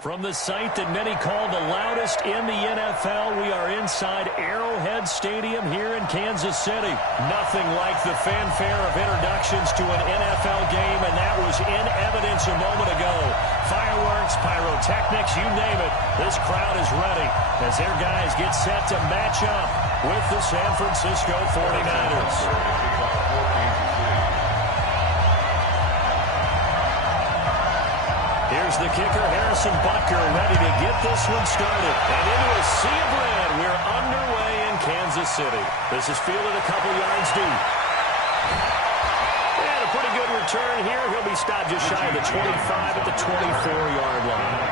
From the site that many call the loudest in the NFL, we are inside Arrowhead Stadium here in Kansas City. Nothing like the fanfare of introductions to an NFL game, and that was in evidence a moment ago. Fireworks, pyrotechnics, you name it. This crowd is ready as their guys get set to match up with the San Francisco 49ers. Here's the kicker, Harrison Butker, ready to get this one started. And into a sea of red, we're underway in Kansas City. This is fielded a couple yards deep. And a pretty good return here. He'll be stopped just shy of the 25 at the 24-yard line.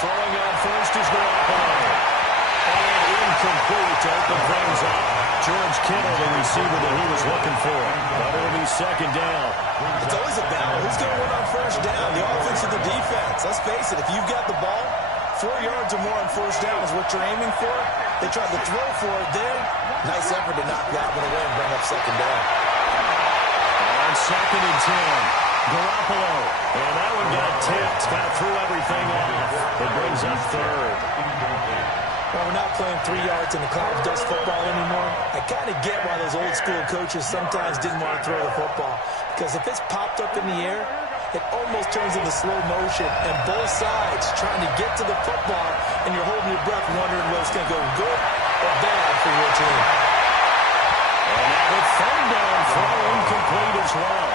Throwing on first is Garoppolo. And incomplete to open things up. George Kittle, the receiver that he was looking for. But it'll be second down. It's always a battle. Who's going to win on first down? The offense or the defense? Let's face it, if you've got the ball, 4 yards or more on first down is what you're aiming for. They tried to throw for it there. Nice effort to knock that one away and bring up second down. On second and 10. Garoppolo, and that one got tipped, kind of threw everything off. It brings up third. Well, we're not playing 3 yards in the cloud of dust football anymore. I kind of get why those old school coaches sometimes didn't want to throw the football, because if it's popped up in the air, it almost turns into slow motion, and both sides trying to get to the football, and you're holding your breath wondering whether it's going to go good or bad for your team. And now the third down throw incomplete as well.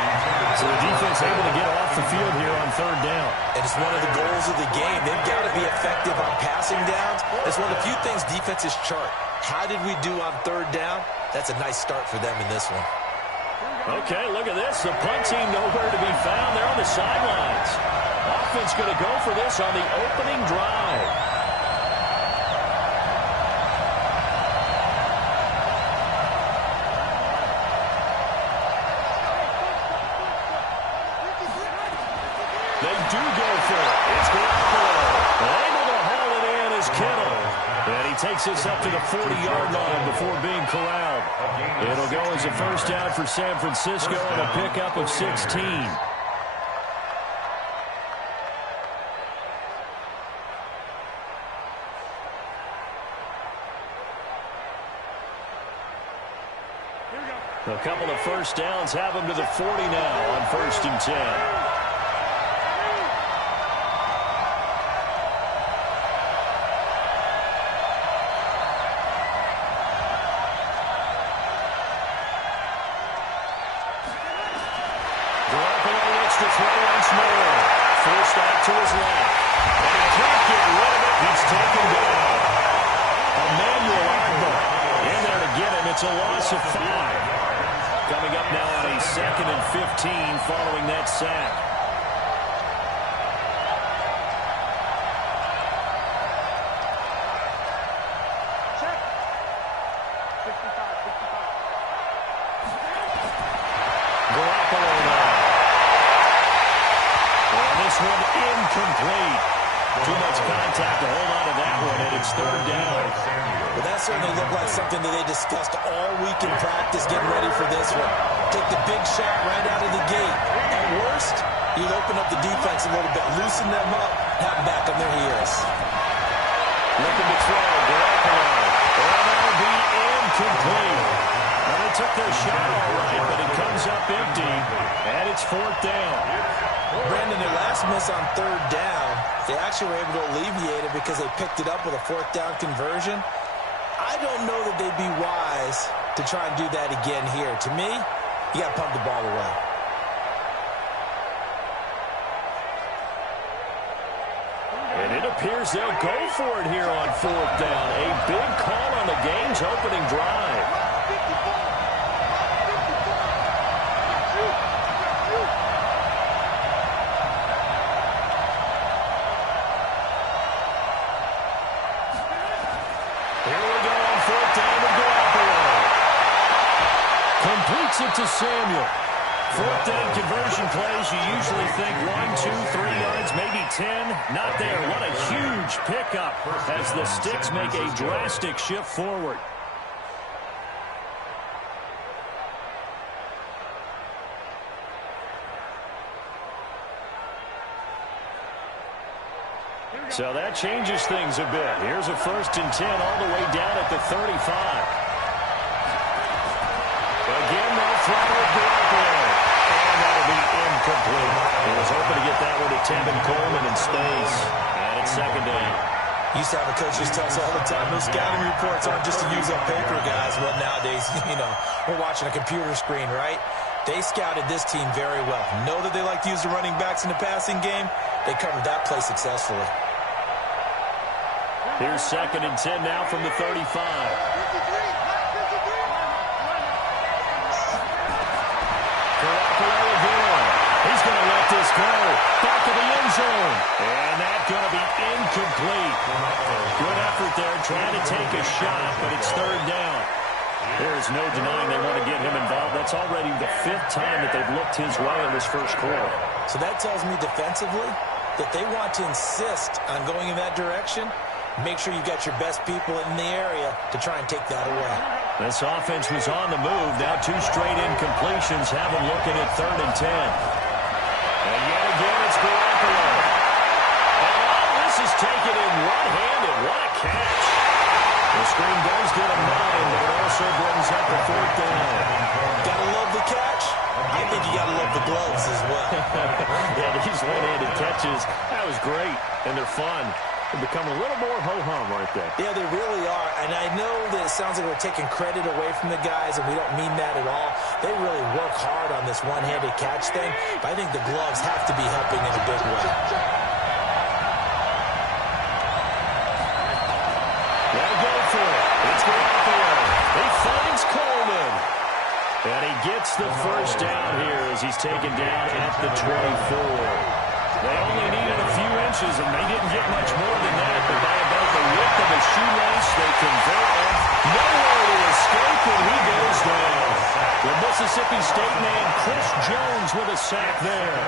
So the defense able to get off the field here on third down. And it's one of the goals of the game. They've got to be effective on passing downs. It's one of the few things defenses chart. How did we do on third down? That's a nice start for them in this one. Okay, look at this. The punt team nowhere to be found. They're on the sidelines. Offense going to go for this on the opening drive. They do go for it. It's Garoppolo. Able to haul it in is Kittle. And he takes this up to the 40-yard line before being corralled. It'll go as a first down for San Francisco and a pickup of 16. A couple of first downs have them to the 40 now on first and 10. To throw once more. Forced out to his left. And he can't get rid of it. He's taken down. Emmanuel Ogbah in there to get him. It's a loss of 5. Coming up now on a 2nd and 15 following that sack. Garoppolo now. This one incomplete. Too much contact to hold on to that one, and it's third down. Well, that certainly looked like something that they discussed all week in practice, getting ready for this one. Take the big shot right out of the gate. At worst, you'd open up the defense a little bit, loosen them up, have them back on their heels. Looking to throw, Garoppolo. And that'll be incomplete. Now, they took their shot all right, but it comes up empty, and it's fourth down. Brandon, their last miss on third down, they actually were able to alleviate it because they picked it up with a fourth down conversion. I don't know that they'd be wise to try and do that again here. To me, you got to pump the ball away. And it appears they'll go for it here on fourth down. A big call on the game's opening drive. Here we go on fourth down with Garoppolo. gets it to Samuel. Fourth down conversion plays, you usually think 1, 2, 3 yards, maybe 10. Not there. What a huge pickup as the Sticks make a drastic shift forward. So that changes things a bit. Here's a 1st and 10 all the way down at the 35. Again, they'll throw it Garoppolo. And that'll be incomplete. He was hoping to get that one to Tevin Coleman in space. And it's 2nd down. Used to have a coach just tell us all the time, those scouting reports aren't just to use on paper, guys. Well, nowadays, we're watching a computer screen, right? They scouted this team very well. Know that they like to use the running backs in the passing game. They covered that play successfully. Here's 2nd and 10 now from the 35. Garoppolo again. He's going to let this go. Back of the end zone. And that's going to be incomplete. Good effort there trying to take a shot, but it's 3rd down. There's no denying they want to get him involved. That's already the 5th time that they've looked his way in this 1st quarter. So that tells me defensively that they want to insist on going in that direction. Make sure you got your best people in the area to try and take that away. This offense was on the move. Now 2 straight incompletions have them looking at 3rd and 10. And yet again, it's Garoppolo. And this is taken in one-handed. What a catch. The screen does get a 9, but it also brings up the 4th down. Gotta love the catch. I think you gotta love the gloves as well. Yeah, these one-handed catches, that was great, and they're fun. They become a little more ho-hum, aren't they? Yeah, they really are. And I know that it sounds like we're taking credit away from the guys, and we don't mean that at all. They really work hard on this one-handed catch thing, but I think the gloves have to be helping in a big way. They'll go for it. It's Garoppolo. He finds Coleman. And he gets the 1st down here as he's taken down at the 24. They only needed a few inches, and they didn't get much more than that. But by about the width of a shoelace, they convert him. Nowhere to escape, and he goes down. The Mississippi State man, Chris Jones, with a sack there.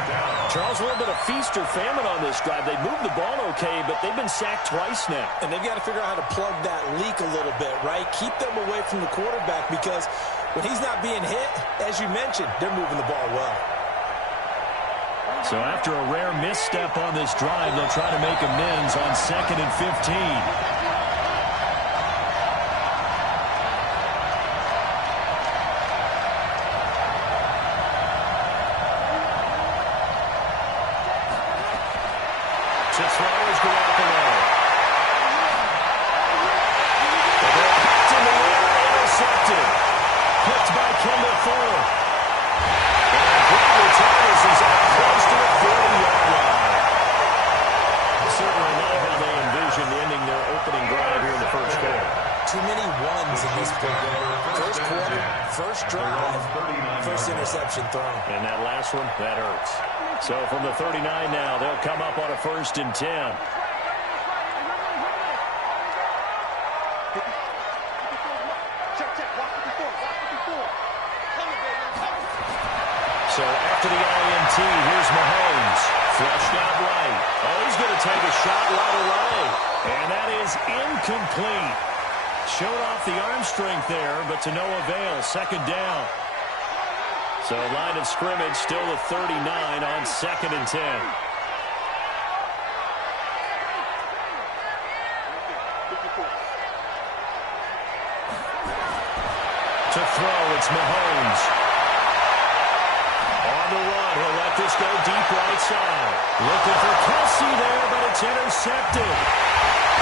Charles, a little bit of feast or famine on this drive. They moved the ball okay, but they've been sacked twice now. And they've got to figure out how to plug that leak a little bit, right? Keep them away from the quarterback, because when he's not being hit, as you mentioned, they're moving the ball well. So after a rare misstep on this drive, they'll try to make amends on 2nd and 15. To throw is Garoppolo. The ball picked in the air, intercepted. Picked by Kendall Fuller. And Thomas is out close to the 40-yard line. Certainly not how they envisioned ending their opening drive here in the 1st quarter. Too many ones in this game. 1st quarter, 1st drive, 1st interception thrown. And that last one, that hurts. So from the 39 now, they'll come up on a 1st and 10. So after the INT, here's Mahomes. Flushed out right. Oh, he's going to take a shot right away. And that is incomplete. Showed off the arm strength there, but to no avail. 2nd down. So line of scrimmage still at 39 on 2nd and 10. To throw, it's Mahomes. On the run, he'll let this go deep right side. Looking for Kelsey there, but it's intercepted.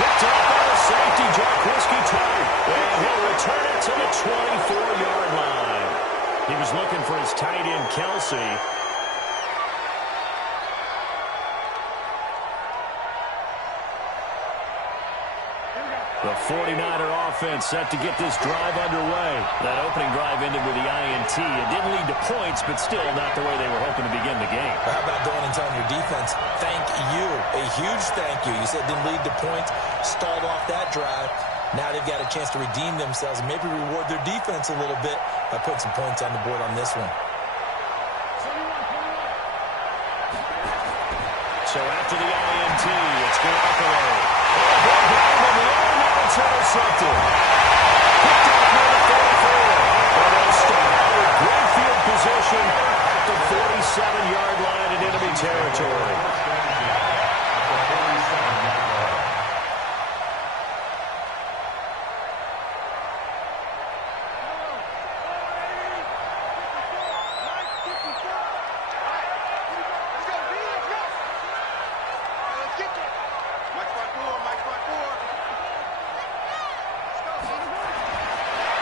Picked up by the safety, Jaquiski Tartt. And he'll return it to the 24-yard line. He was looking for his tight end, Kelsey. The 49er offense set to get this drive underway. That opening drive ended with the INT. It didn't lead to points, but still not the way they were hoping to begin the game. How about going and telling your defense, thank you, a huge thank you. You said it didn't lead to points, stalled off that drive. Now they've got a chance to redeem themselves and maybe reward their defense a little bit by putting some points on the board on this one. So after the INT, it's Garoppolo. It's intercepted. Picked up near the 44. And they'll start out with great field position at the 47-yard line in enemy territory.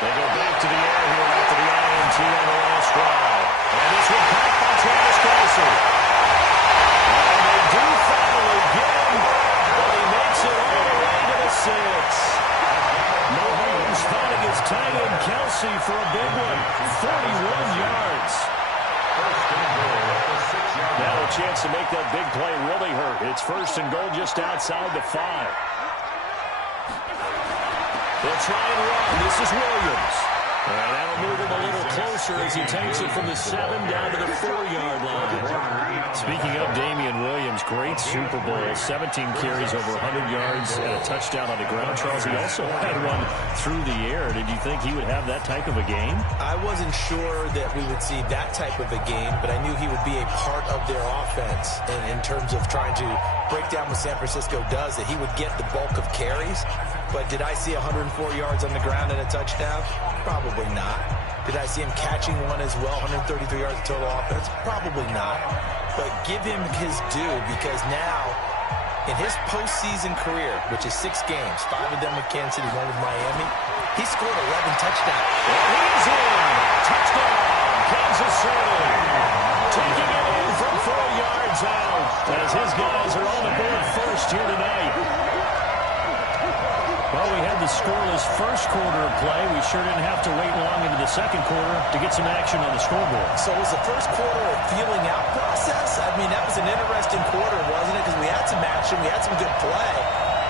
They go back to the air here after the INT on the last drive. And this one caught by Travis Kelce. And they do finally get him, but he makes it all the way to the 6. Mahomes finding his tight end Kelce for a big one. 41 yards. Now a chance to make that big play really hurt. It's first and goal just outside the 5. They'll try and run. This is Williams. And that'll move him a little closer as he takes it from the 7 down to the 4-yard line. Speaking of Damian Williams, great Super Bowl. 17 carries over 100 yards and a touchdown on the ground. Charles, he also had one through the air. Did you think he would have that type of a game? I wasn't sure that we would see that type of a game, but I knew he would be a part of their offense in terms of trying to break down what San Francisco does, that he would get the bulk of carries. But did I see 104 yards on the ground and a touchdown? Probably not. Did I see him catching one as well, 133 yards of total offense? Probably not. But give him his due, because now, in his postseason career, which is 6 games, 5 of them with Kansas City, 1 with Miami, he scored 11 touchdowns. And he's in. Touchdown, Kansas City. Taking it in from 4 yards out as his guys are on the board first here tonight. Well, we had the scoreless first quarter of play. We sure didn't have to wait long into the second quarter to get some action on the scoreboard. So was the first quarter a feeling out process? I mean, that was an interesting quarter, wasn't it? Because we had some action, we had some good play,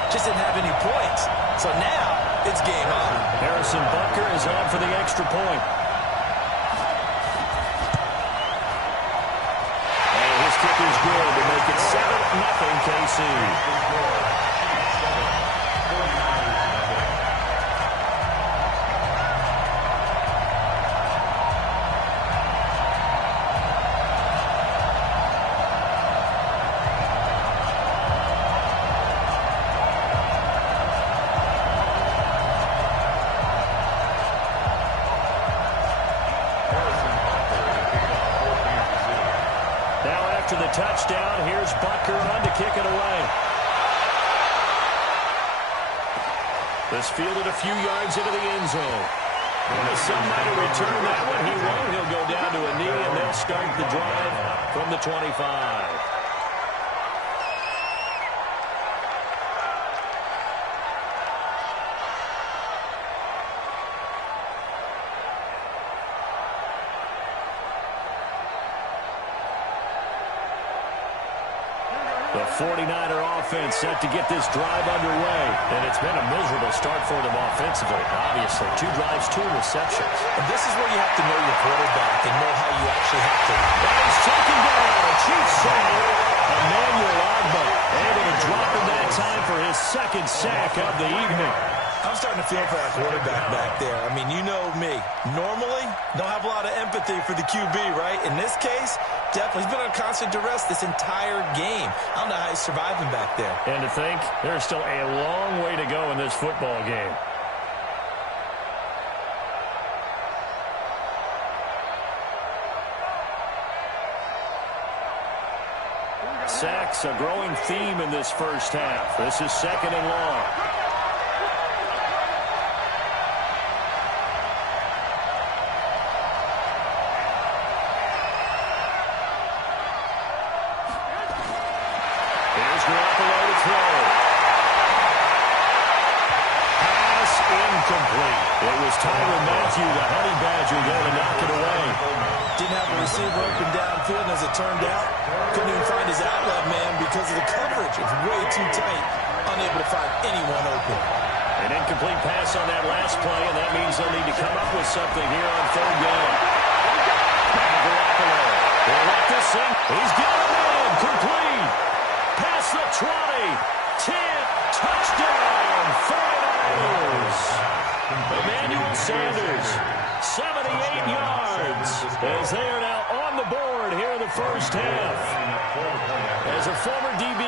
just didn't have any points. So now it's game on. Harrison Butker is on for the extra point. And his kick is good to make it 7-0 KC. After the touchdown, here's Butker on to kick it away. This fielded a few yards into the end zone. And somebody return that one. He won't. He'll go down to a knee, and they'll start the drive from the 25. The 49er offense set to get this drive underway. And it's been a miserable start for them offensively, obviously. 2 drives, 2 receptions. And this is where you have to know your quarterback and know how you actually have to. And he's taken down a chief sack. Emmanuel Agba able to drop him that time for his 2nd sack of the evening. I'm starting to feel for that quarterback back there. I mean, you know me. Normally, don't have a lot of empathy for the QB, right? In this case, definitely. He's been on constant duress this entire game. I don't know how he's surviving back there. And to think, there's still a long way to go in this football game. Sacks, a growing theme in this first half. This is 2nd and long. Here's Garoppolo to throw. Pass incomplete. It was Tyrann Mathieu, the Honey Badger, there to knock it away. Didn't have a receiver open downfield, and as it turned out, couldn't even find his outlet man because of the coverage. It's way too tight. Unable to find anyone open. An incomplete pass on that last play, and that means they'll need to come up with something here on third down. Garoppolo will let this thing. He's got it in. Complete. Past the 20. 10. Touchdown. 49ers. Emmanuel Sanders. 78 yards. As they are now on the board here in the first half. As a former DB,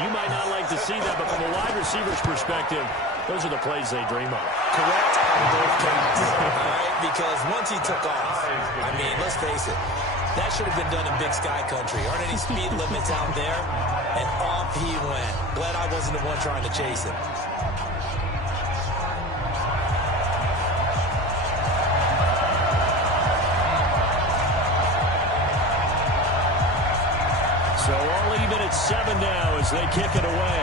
you might not like to see that, but from a wide receiver's perspective, those are the plays they dream of. Correct on both counts. All right, because once he took off, I mean, let's face it, that should have been done in Big Sky Country. Aren't any speed limits out there? And off he went. Glad I wasn't the one trying to chase him. So all even at 7 now as they kick it away.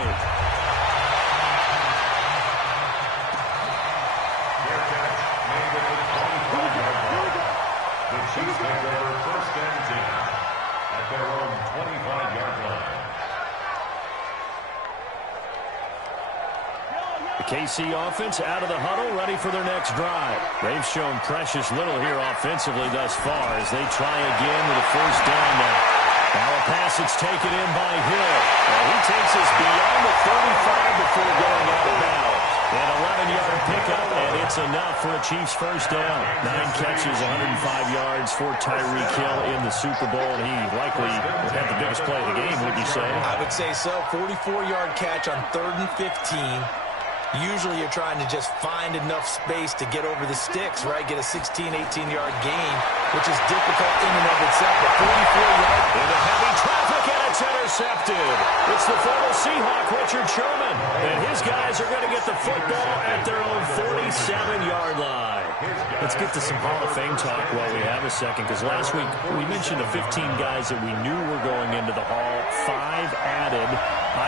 The Chiefs take over first and 10 at their own 25-yard line. The KC offense out of the huddle, ready for their next drive. They've shown precious little here offensively thus far as they try again with a first down now. Now a pass that's taken in by Hill. He takes us beyond the 35 before going out of bounds. An 11-yard pickup, and it's enough for a Chiefs first down. 9 catches, 105 yards for Tyreek Hill in the Super Bowl. He likely had the biggest play of the game, would you say? I would say so. 44-yard catch on 3rd and 15. Usually you're trying to just find enough space to get over the sticks, right? Get a 16, 18-yard gain, which is difficult in and of itself. But 44-yard into heavy traffic, and it's intercepted. It's the former Seahawk, Richard Sherman. And his guys are going to get the football at their own 47-yard line. Let's get to some Hall of Fame talk while we have a second, because last week we mentioned the 15 guys that we knew were going into the Hall. 5 added: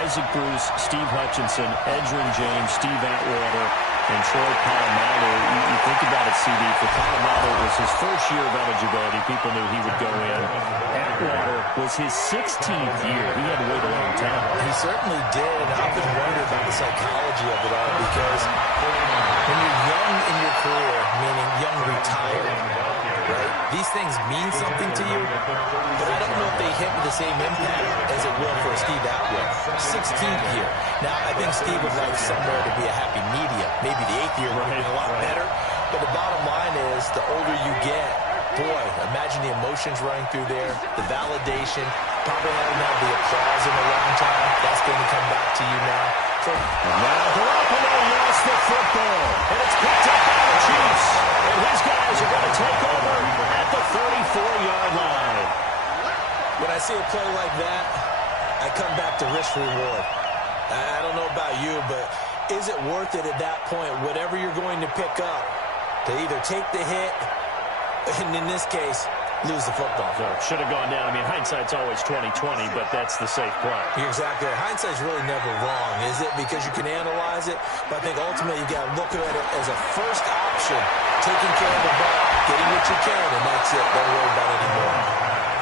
Isaac Bruce, Steve Hutchinson, Edgerrin James, Steve Atwater, and Troy Polamalu. You think about it, CD. For Polamalu, it was his first year of eligibility. People knew he would go in. Atwater was his 16th year. He had to wait a long time. He certainly did. And I often wonder about the psychology of it all, because when you're young in your career, meaning young retired, right, these things mean something to you, but I don't know if they hit with the same impact as it will for Steve Atwater. 16th year. Now, I think Steve would like somewhere to be a happy medium. Maybe the 8th year would have been a lot better. But the bottom line is, the older you get, boy, imagine the emotions running through there, the validation, probably haven't had the applause in a long time. That's going to come back to you now. So now Garoppolo lost the football, and it's picked up by the Chiefs. And his guys are going to take over at the 34-yard line. When I see a play like that, I come back to risk-reward. I don't know about you, but is it worth it at that point, whatever you're going to pick up, to either take the hit, and in this case, lose the football? So should have gone down. I mean, hindsight's always 20/20, but that's the safe play. You're exactly right. Hindsight's really never wrong, is it? Because you can analyze it, but I think ultimately you got to look at it as a first option, taking care of the ball, getting what you can, and that's it. Don't worry about it anymore.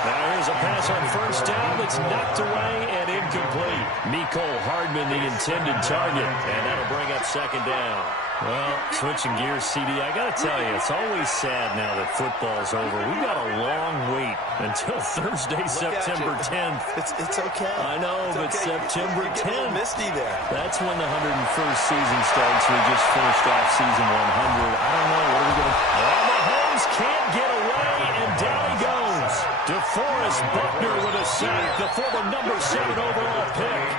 Now here's a pass on first down that's knocked away and incomplete. Mecole Hardman, the intended target, and that'll bring up second down. Well, switching gears, CD, I got to tell you, it's always sad now that football's over. We've got a long wait until Thursday, September 10th. It's okay. I know, but okay. September 10th. Misty there. That's when the 101st season starts. We just finished off season 100. I don't know. What are we going to do? Well, Mahomes can't get away, and down he goes. DeForest Buckner with a sack, the former number 7 overall pick.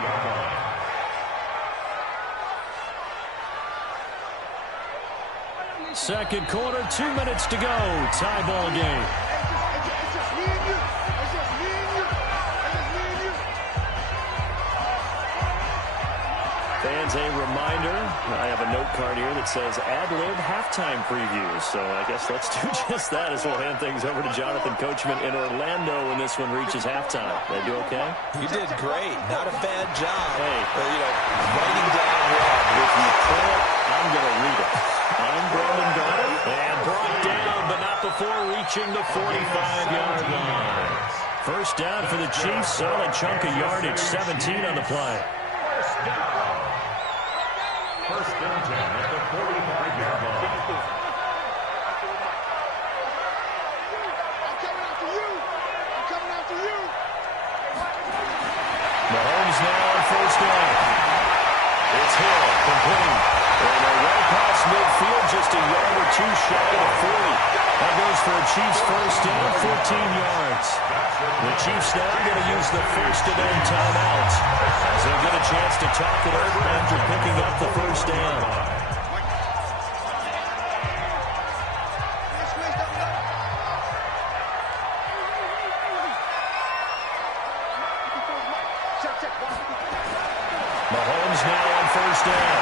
Second quarter, 2 minutes to go. Tie ball game. Fans, a reminder, I have a note card here that says ad-lib halftime previews. So I guess let's do just that as we'll hand things over to Jonathan Coachman in Orlando when this one reaches halftime. Did I do okay? You did great. Not a bad job. Hey. But, writing down well. If you print it, I'm going to read it. I'm Brandon Garden, and brought down, but not before reaching the 45-yard line. First down for the Chiefs. Solid chunk of yardage, 17 on the play. First and 10 at the 45-yard line. Mahomes now on first down. It's Hill, complete. And they're right past midfield, just a yard or two shy of 40. That goes for a Chiefs first down, 14 yards. The Chiefs now going to use the first of their timeouts as they'll get a chance to talk it over after picking up the first down. Mahomes now on first down.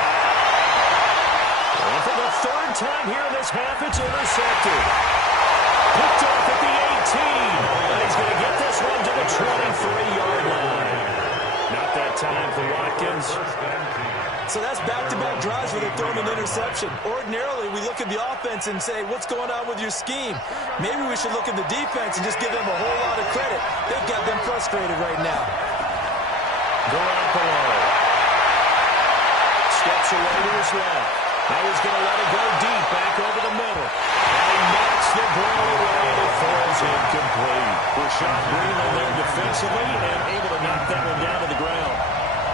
And for the third time here in this half, it's intercepted. Picked off at the 18. And he's going to get this one to the 23-yard line. Not that time for Watkins. So that's back-to-back drives where they're throwing an interception. Ordinarily, we look at the offense and say, what's going on with your scheme? Maybe we should look at the defense and just give them a whole lot of credit. They've got them frustrated right now. Garoppolo steps away to his left. Now he's going to let it go deep, back over the middle. And he knocks the ball away, and it falls incomplete. Rashad Greenland there defensively and able to knock that one down to the ground.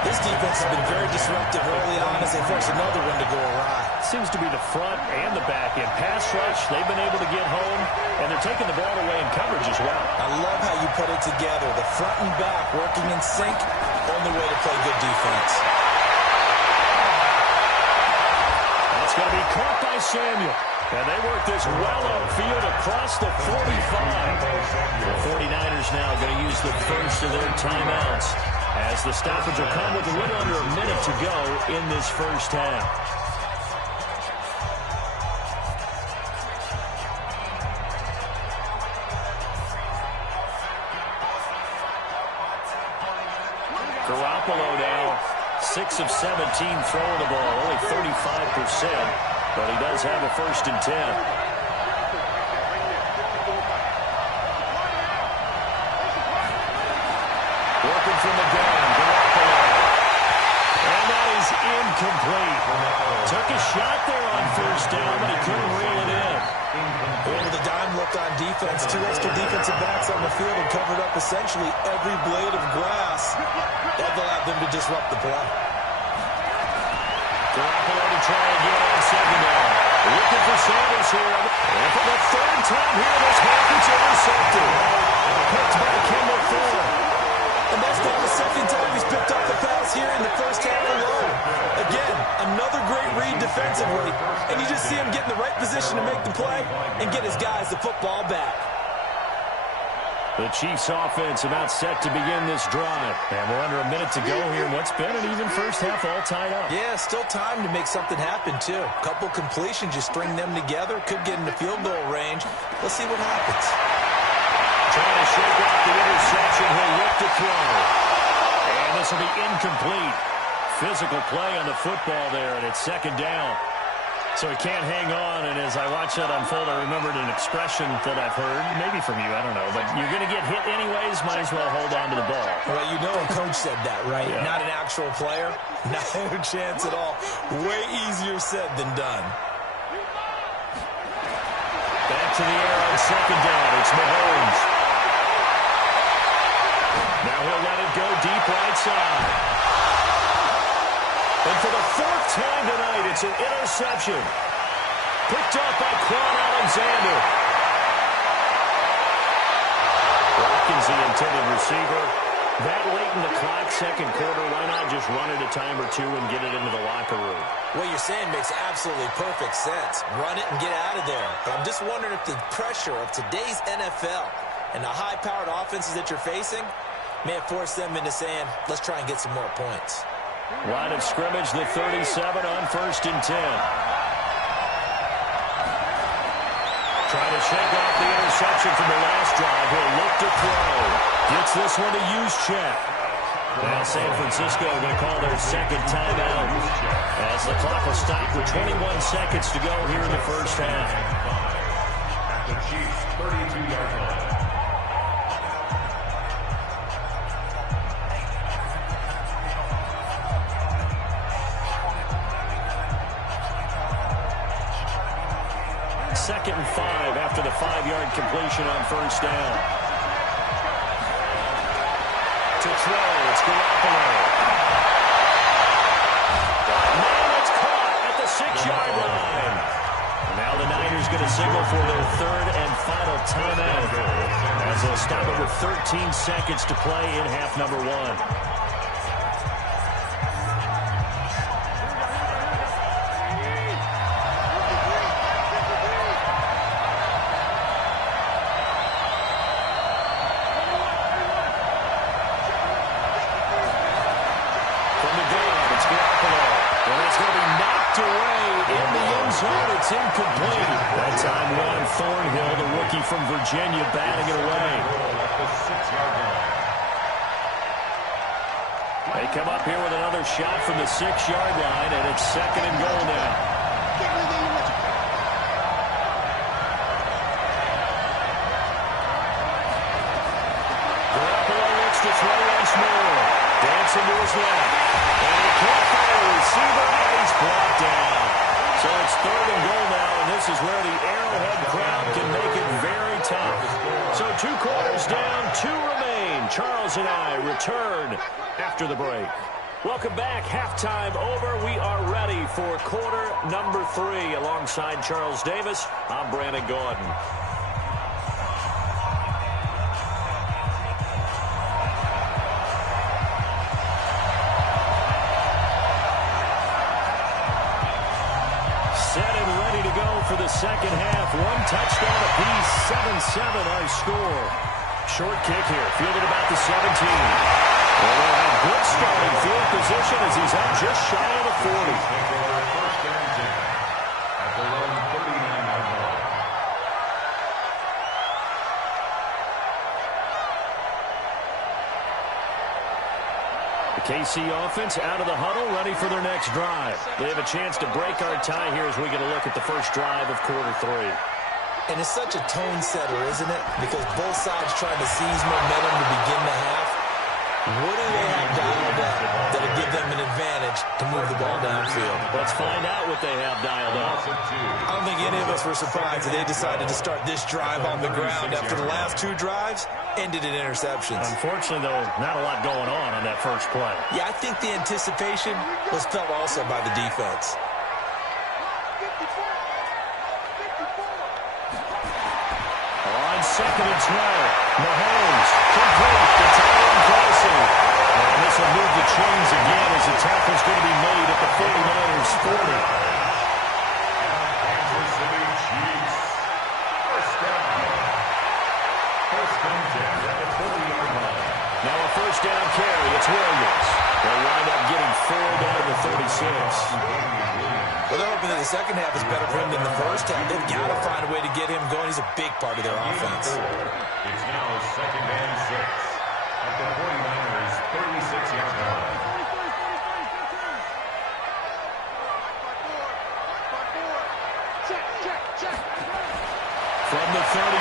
This defense has been very disruptive early on as they force another one to go awry. Seems to be the front and the back end. Pass rush, they've been able to get home, and they're taking the ball away in coverage as well. I love how you put it together. The front and back working in sync, only way to play good defense. That's going to be caught by Samuel. And they work this well upfield across the 45. The 49ers now going to use the first of their timeouts as the stoppage will come with a little under a minute to go in this first half. Garoppolo now 6 of 17 throwing the ball, only 35%. But he does have a 1st and 10. Working from the gun, Garoppolo. And that is incomplete. Took a shot there on first down, but he couldn't reel it in. Over the dime look on defense. 2 extra defensive backs on the field and covered up essentially every blade of grass. That allowed them to disrupt the play. Garoppolo to try again on second down. Looking for Sanders here. And for the third time here, this half it's intercepted. Picked by Kendall Fuller. And that's now the second time he's picked up the pass here in the first half alone. Again, another great read defensively. And you just see him get in the right position to make the play and get his guys the football back. The Chiefs offense about set to begin this drive. And we're under a minute to go here in what's been an even first half all tied up. Yeah, still time to make something happen, too. Couple completions, you string them together, could get into field goal range. Let's see what happens. Trying to shake off the interception. He'll look to throw. And this will be incomplete. Physical play on the football there, and it's second down. So he can't hang on, and as I watch that unfold, I remembered an expression that I've heard, maybe from you, I don't know, but you're going to get hit anyways, might as well hold on to the ball. Well, you know a coach said that, right? Yeah. Not an actual player. Not a chance at all. Way easier said than done. Back to the air on second down. It's Mahomes. Now he'll let it go deep right side. And for the 4th time tonight, it's an interception. Picked up by Quan Alexander. Watkins, the intended receiver. That late in the clock, second quarter, why not just run it a time or two and get it into the locker room? What you're saying makes absolutely perfect sense. Run it and get out of there. But I'm just wondering if the pressure of today's NFL and the high-powered offenses that you're facing may have forced them into saying, let's try and get some more points. Line of scrimmage, the 37 on 1st and 10. Trying to shake off the interception from the last drive. He'll look to throw. Gets this one to Juszczyk. Now San Francisco going to call their second timeout as the clock will stop with 21 seconds to go here in the first half. At the Chiefs' 32-yard line. 2nd and 5 after the 5-yard completion on first down. To throw, it's Garoppolo. Man, it's caught at the 6-yard line. Now the Niners going to signal for their 3rd and final timeout, as they'll stop it with 13 seconds to play in half number 1. It's incomplete. That time, Juan Thornhill, the rookie from Virginia, batting it away. They come up here with another shot from the 6-yard line, and it's 2nd and goal now. Garoppolo looks to throw once more. Dancing to his left. And he can't find a receiver, and he's brought down. So it's 3rd and goal now, and this is where the Arrowhead crowd can make it very tough. So 2 quarters down, 2 remain. Charles and I return after the break. Welcome back. Halftime over. We are ready for quarter number 3. Alongside Charles Davis, I'm Brandon Gordon. For the second half, 1 touchdown apiece, 7-7 our score. Short kick here, fielded about the 17. Well, they'll have good starting field position as he's out just shy of the 40. At the lone 39-yard line. The KC offense out of the huddle, ready for their next drive. They have a chance to break our tie here as we get a look at the first drive of quarter 3. And it's such a tone setter, isn't it? Because both sides trying to seize momentum to begin the half. What do they have dialed up that'll give them an advantage to move the ball downfield? Let's find out what they have dialed up. I don't think any of us were surprised that they decided to start this drive on the ground after the last 2 drives ended in interceptions. Unfortunately, though, not a lot going on that first play. Yeah, I think the anticipation was felt also by the defense. On 2nd and 12, Mahomes complete to Tyron Kelsey. And this will move the chains again as the tackle's going to be made at the 49ers 40. Kansas City Chiefs. First down. First and 10 at the 40-yard line. Now a first down carry. It's Williams. They'll wind up getting 4 down to the 36. Well, they're hoping that the second half is better for him than the first half. They've got to find a way to get him going. He's a big part of their offense. It's now 2nd and 6 at the 49ers 36-yard line. From the 36,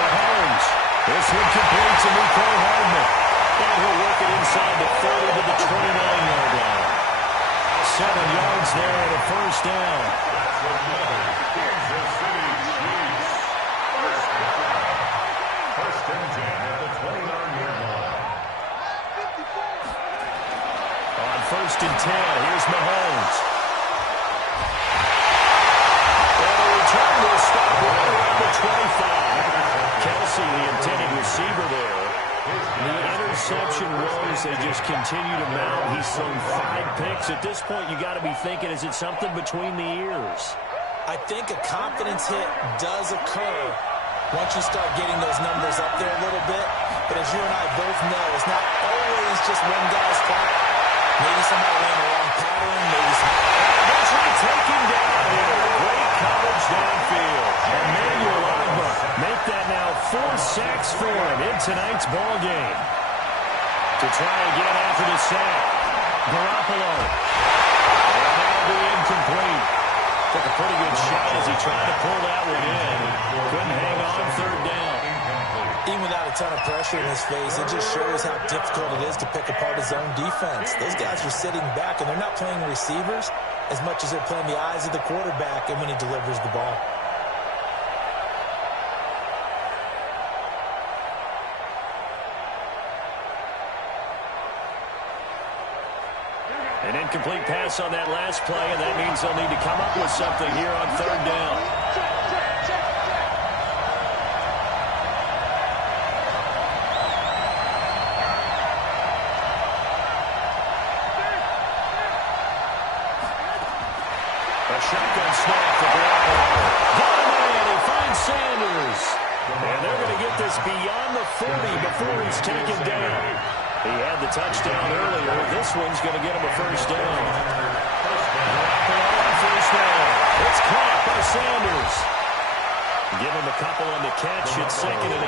Mahomes. This one completes to Mecole Hardman. And he'll work it inside the 30 to the 29-yard line. 7 yards there and a first down. That's another Kansas City Chiefs. First down. First and 10 at the 29-yard line. On first and 10, here's Mahomes. And a return will stop right around the 25. Kelsey, the intended receiver there. The interception woes, they just continue to mount. He's thrown 5 picks. At this point, you got to be thinking, is it something between the ears? I think a confidence hit does occur once you start getting those numbers up there a little bit. But as you and I both know, it's not always just one guy's fault. Maybe somebody ran the wrong pattern. Maybe eventually taken down here. Great coverage downfield. Emmanuel Agba make that now 4 sacks for him in tonight's ball game. To try again after the sack, Garoppolo. And that'll be incomplete. Took a pretty good shot as he tried to pull that one in. Couldn't hang on 3rd down. Even without a ton of pressure in his face, it just shows how difficult it is to pick apart his own defense. Those guys are sitting back, and they're not playing receivers as much as they're playing the eyes of the quarterback and when he delivers the ball. incomplete pass on that last play, and that means they'll need to come up with something here on third down. A shotgun snap for Garoppolo. Got him in. He finds Sanders. And they're going to get this beyond the 40 before he's taken down. He had the touchdown earlier. This one's going to get him a first down. First down. It's caught by Sanders. Give him a couple on the catch. It's 2nd and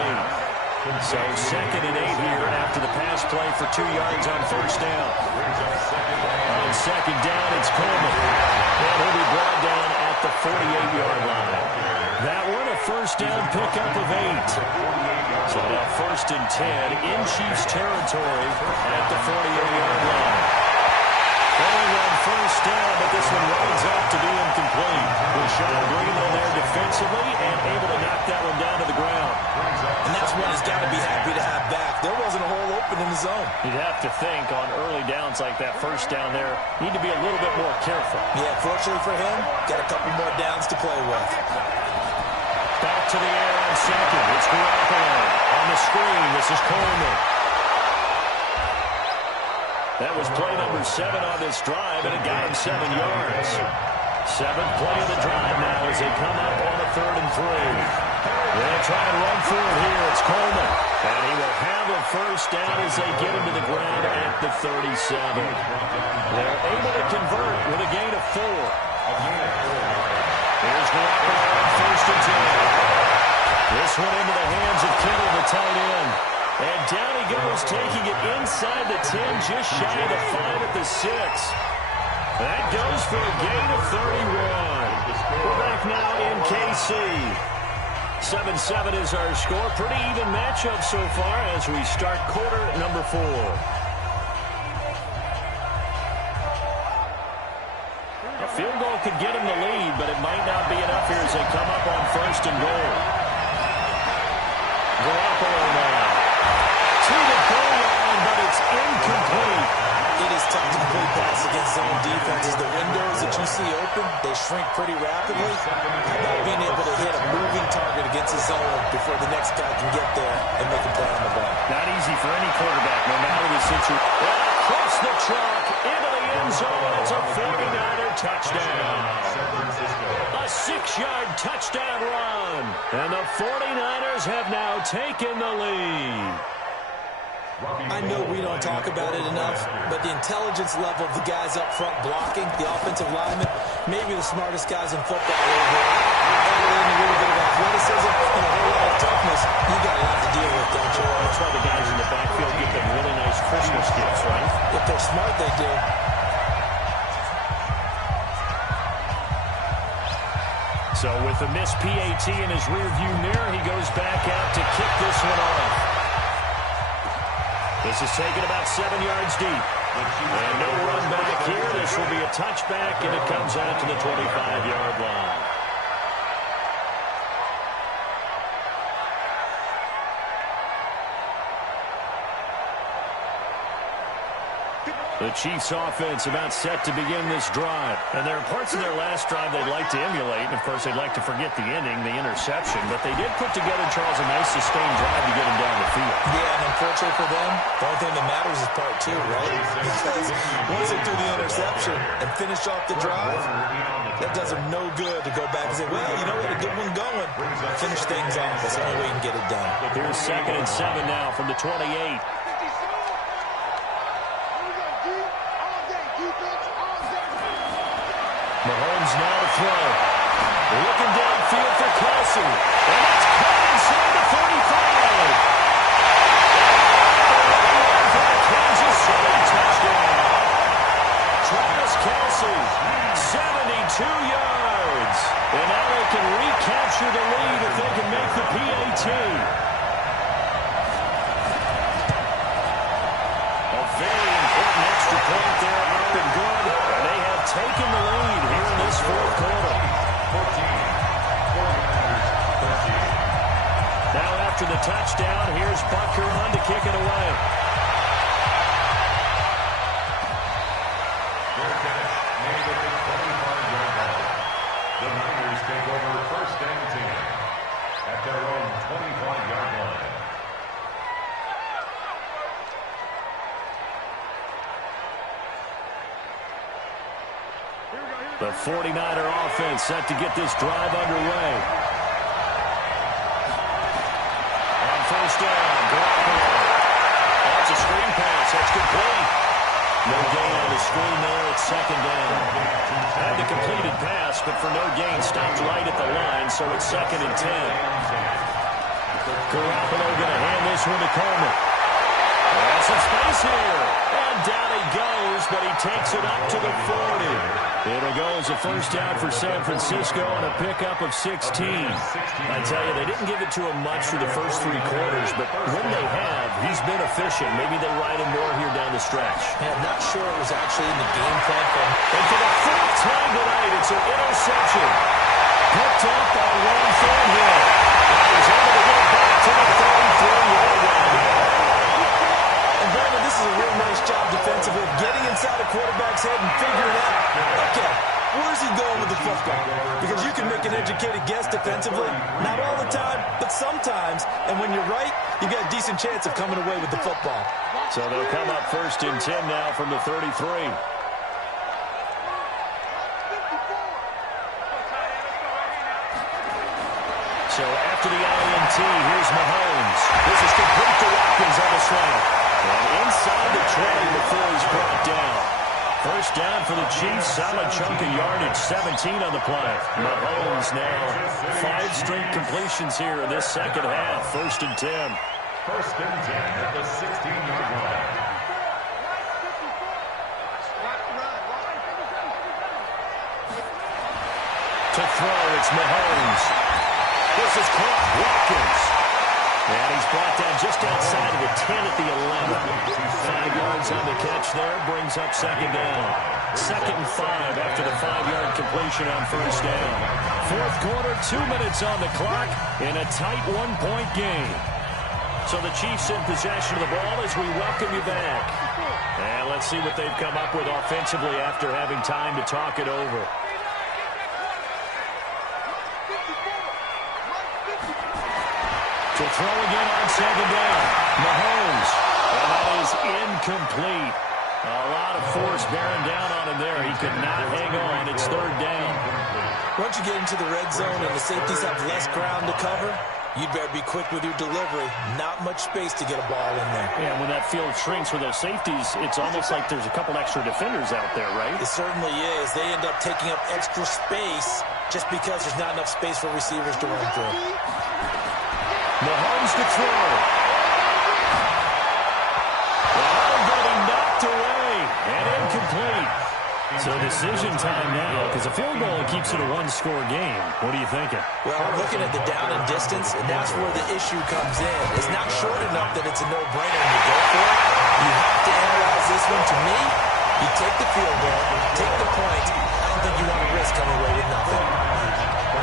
8. So 2nd and 8 here after the pass play for 2 yards on first down. On second down, it's Coleman. And he'll be brought down at the 48-yard line. That one a first down pickup of 8. So now 1st and 10 in Chiefs territory at the 48-yard line. Going on first down, but this one winds up to be incomplete. Rashawn Greenland there defensively and able to knock that one down to the ground. And that's one he's got to be happy to have back. There wasn't a hole open in the zone. You'd have to think on early downs like that first down there, need to be a little bit more careful. Yeah, fortunately for him, got a couple more downs to play with. Back to the air on second. It's Garoppolo. On the screen, this is Coleman. That was play number 7 on this drive, and it got him 7 yards. 7th play of the drive now as they come up on a 3rd and 3. They'll try and run for it here. It's Coleman. And he will have a first down as they get him to the ground at the 37. They're able to convert with a gain of 4. Here's Garoppolo on 1st and 10. This one into the hands of Kittle, the tight end. And down he goes, taking it inside the 10, just shy of the 5 at the 6. That goes for a gain of 31. We're back now in KC. 7-7 is our score. Pretty even matchup so far as we start quarter number 4. A field goal could get him the lead, but it might not be enough here as they come up on 1st and goal. Garoppolo now. To the goal line, but it's incomplete. It is tough to complete pass against zone defenses. The windows that you see open, they shrink pretty rapidly. How about being able to hit a moving target against a zone before the next guy can get there and make a play on the ball? Not easy for any quarterback, no matter the situation. Across the chalk, into the end zone. It's a 49er touchdown. A 6-yard touchdown run. And the 49ers have now taken the lead. I know we don't talk about it enough, but the intelligence level of the guys up front blocking, the offensive linemen, maybe the smartest guys in football over here. Added in a little bit of athleticism and a whole lot of toughness. You got a lot to deal with, don't you? That's why the guys in the backfield get them really nice Christmas gifts, right? If they're smart, they do. So with a missed PAT in his rearview mirror, he goes back out to kick this one off. This is taken about 7 yards deep. And no run back here. This will be a touchback, and it comes out to the 25-yard line. The Chiefs offense about set to begin this drive. And there are parts of their last drive they'd like to emulate. And, of course, they'd like to forget the ending, the interception. But they did put together, Charles, a nice sustained drive to get them down the field. Yeah, and unfortunately for them, the only thing that matters is part 2, right? Because once they do the interception and finish off the drive, that does them no good to go back and say, well, you know what, a good one going. Finish things off. That's the only way you can get it done. Here's 2nd and 7 now from the 28. Mahomes now to throw. Looking downfield for Kelsey. And that's caught inside the 35. For the Kansas City touchdown. Travis Kelsey, 72 yards. And now they can recapture the lead if they can make the PAT. A very important extra point there, up and good. And they have taken the lead here in this 4th quarter. Now after the touchdown, here's Butker on to kick it away. The 49er offense set to get this drive underway. On first down, Garoppolo. That's a screen pass. That's complete. No gain on the screen there. It's second down. Had the completed pass, but for no gain, stopped right at the line, so it's 2nd and 10. Garoppolo going to hand this one to Coleman. There's some space here. And down he goes, but he takes it up to the 40. It'll go as a first down for San Francisco on a pickup of 16. I tell you, they didn't give it to him much for the first 3 quarters, but when they have, he's been efficient. Maybe they ride him more here down the stretch. Yeah, not sure it was actually in the game plan for him. And for the 4th time tonight, it's an interception. Picked up by Ron Thornhill. He's able to get back to the 33-yard line. And Brandon, this is a real nice job defensively of getting inside a quarterback's head and figuring out, okay, where's he going with the football? Because you can make an educated guess defensively. Not all the time, but sometimes. And when you're right, you've got a decent chance of coming away with the football. So they'll come up 1st and 10 now from the 33. So after the INT, here's Mahomes. This is complete to Watkins on the slant. And inside the 20 before he's brought down. First down for the Chiefs. Solid chunk of yardage. 17 on the play. Mahomes now 5 straight completions here in this second half. 1st and 10. 1st and 10 at the 16-yard line. To throw, it's Mahomes. This is caught. Watkins. And he's brought down just outside of the 10 at the 11. 5 yards on the catch there. Brings up 2nd down. 2nd and 5 after the 5-yard completion on first down. 4th quarter, 2 minutes on the clock in a tight 1-point game. So the Chiefs in possession of the ball as we welcome you back. And let's see what they've come up with offensively after having time to talk it over. To throw again on 2nd down. Mahomes. And that is incomplete. A lot of force bearing down on him there. He could not hang on. It's 3rd down. Once you get into the red zone and the safeties have less ground to cover, you'd better be quick with your delivery. Not much space to get a ball in there. Yeah, when that field shrinks with those safeties, it's almost like there's a couple extra defenders out there, right? It certainly is. They end up taking up extra space just because there's not enough space for receivers to run through. Mahomes to throw. Oh, but he knocked away. And incomplete. So decision time now, because a field goal keeps it a 1-score game. What are you thinking? Well, looking at the down and distance, and that's where the issue comes in. It's not short enough that it's a no-brainer and you go for it. You have to analyze this one. To me, you take the field goal, take the point. I don't think you want to risk coming away with nothing.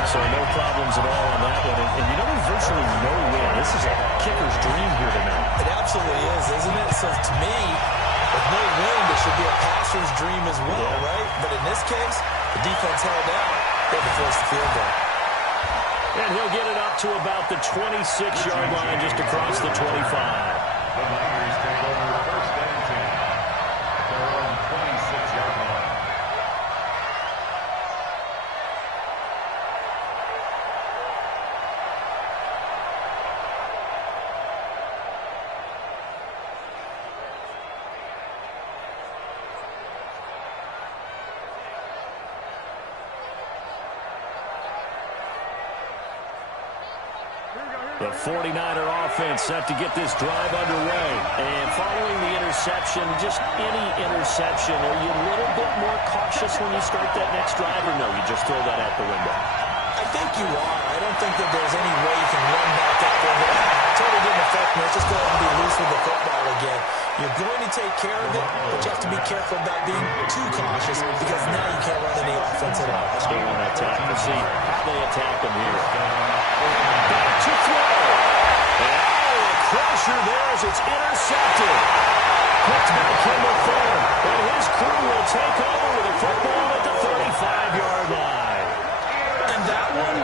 So no problems at all on that one. And you know, there's virtually no win. This is a kicker's dream here tonight. It absolutely is, isn't it? So to me, with no win, there should be a passer's dream as well, right? But in this case, the defense held out. They had to force the field goal. And he'll get it up to about the 26-yard line, just across the 25. The Niners take over 1st and 10 at their own 26-yard line. The 49er offense set to get this drive underway. And following the interception, just any interception, are you a little bit more cautious when you start that next drive, or no, you just throw that out the window? I think you are. I don't think that there's any way you can run back out there. But totally didn't affect me. Let's just go ahead and be loose with the football again. You're going to take care of it, but you have to be careful about being too cautious because now you can't run any offense at all. They want to attack. We'll see how they attack them here. Back to throw. And a crusher there as it's intercepted. Picked by Kendall Fuller. And his crew will take over with a football at the 35-yard line. And that one,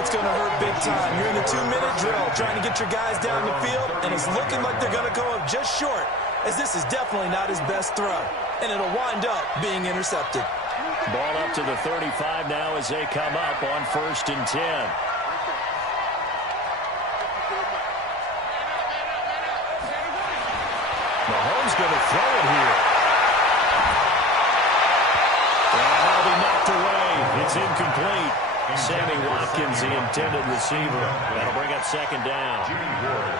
it's going to hurt big time. You're in the 2-minute drill trying to get your guys down the field, and it's looking like they're going to go up just short, as this is definitely not his best throw. And it'll wind up being intercepted. Ball up to the 35 now as they come up on 1st and 10. Mahomes going to throw it here. And that'll be knocked away. It's incomplete. Sammy Watkins, the intended receiver. That'll bring up 2nd down.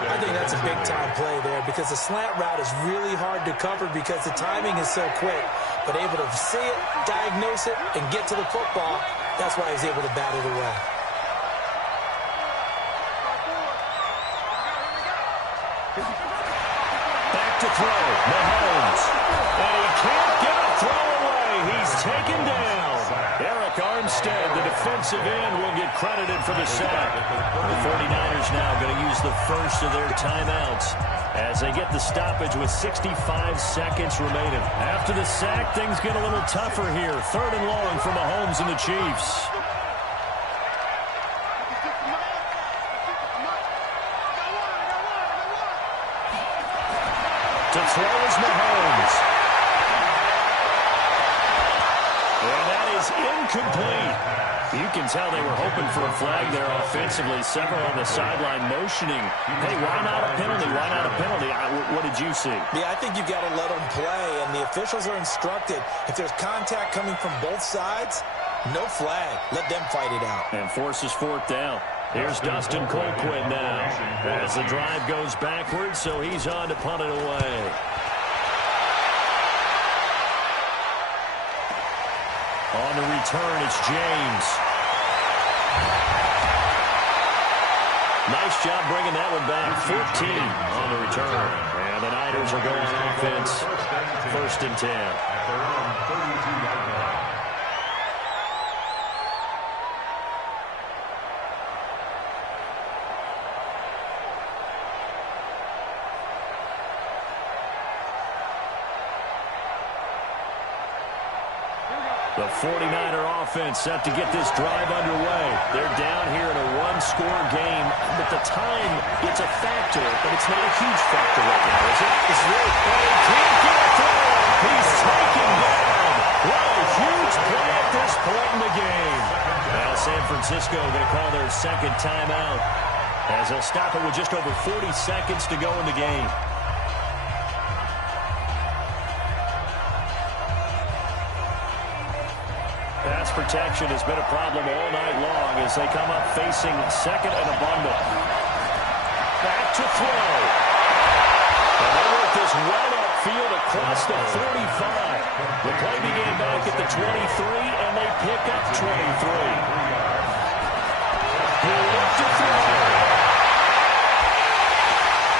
I think that's a big-time play there because the slant route is really hard to cover because the timing is so quick. But able to see it, diagnose it, and get to the football, that's why he's able to bat it away. Back to throw. Mahomes. And he can't get a throw away. He's taken down. Eric Armstead, the defensive end, will get credited for the sack. The 49ers now going to use the first of their timeouts as they get the stoppage with 65 seconds remaining. After the sack, things get a little tougher here. 3rd and long for Mahomes and the Chiefs. To throw is Mahomes. And that is incomplete. You can tell they were hoping for a flag there offensively. Several on the sideline motioning. Hey, why not a penalty? Why not a penalty? What did you see? Yeah, I think you've got to let them play, and the officials are instructed. If there's contact coming from both sides, no flag. Let them fight it out. And forces 4th down. Here's Dustin Colquitt now as the drive goes backwards, so he's on to punt it away. On the return, it's James. Nice job bringing that one back. 14 on the return. And the Niners are going on offense. 1st and 10. At their own 32-yard line. The 49er offense set to get this drive underway. They're down here in a one-score game, but the time, it's a factor, but it's not a huge factor right now, is it? It's really, he can't get it through. He's taken down. What a huge play at this point in the game. Now San Francisco going to call their 2nd timeout as they'll stop it with just over 40 seconds to go in the game. Pass protection has been a problem all night long as they come up facing 2nd and abundant. Back to throw. And they work this well upfield across the 45. The play began back at the 23, and they pick up 23. He'll look to throw.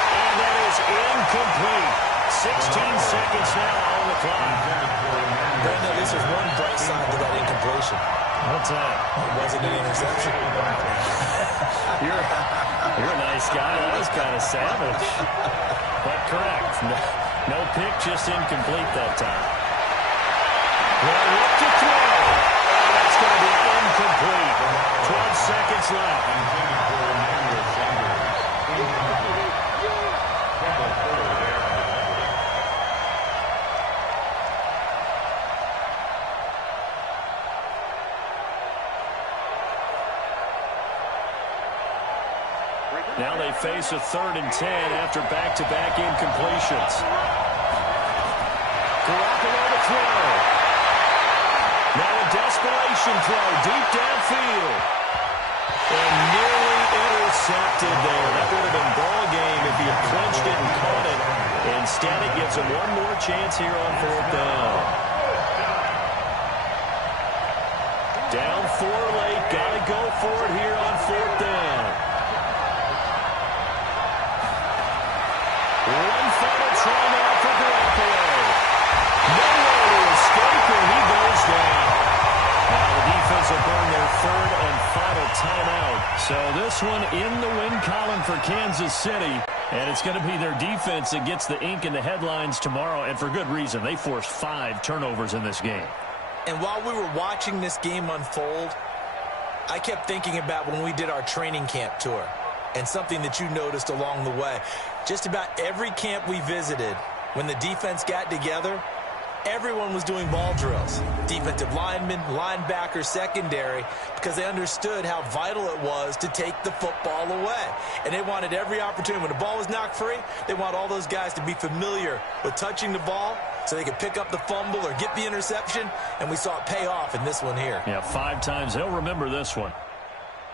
And that is incomplete. 16 seconds now on the clock. Brandon, at least there's one bright side to that incompletion. What's that? It wasn't an interception. You're a nice guy. That was kind of savage. But correct. No pick, just incomplete that time. Well, look to throw. Oh, that's going to be incomplete. 12 seconds left. Now they face a 3rd and 10 after back-to-back incompletions. Garoppolo to throw. Now a desperation throw deep downfield. And nearly intercepted there. That would have been ball game if he had crunched it and caught it. Instead, it gives him one more chance here on 4th down. Down 4 late. Got to go for it here on 4th down. One final try now for Garoppolo. Nowhere to escape, and he goes down. Now the defense will burn their 3rd and final timeout. So this one in the win column for Kansas City. And it's going to be their defense that gets the ink in the headlines tomorrow, and for good reason. They forced 5 turnovers in this game. And while we were watching this game unfold, I kept thinking about when we did our training camp tour. And something that you noticed along the way. Just about every camp we visited, when the defense got together, everyone was doing ball drills. Defensive linemen, linebackers, secondary, because they understood how vital it was to take the football away. And they wanted every opportunity. When the ball was knocked free, they want all those guys to be familiar with touching the ball so they could pick up the fumble or get the interception, and we saw it pay off in this one here. Yeah, 5 times. He'll remember this one.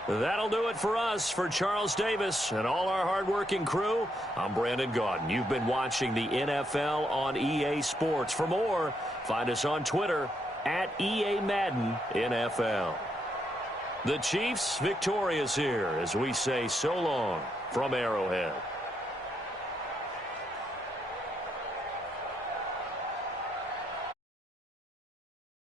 That'll do it for us. For Charles Davis and all our hardworking crew, I'm Brandon Gaudin. You've been watching the NFL on EA Sports. For more, find us on Twitter at EA Madden NFL. The Chiefs victorious here as we say so long from Arrowhead.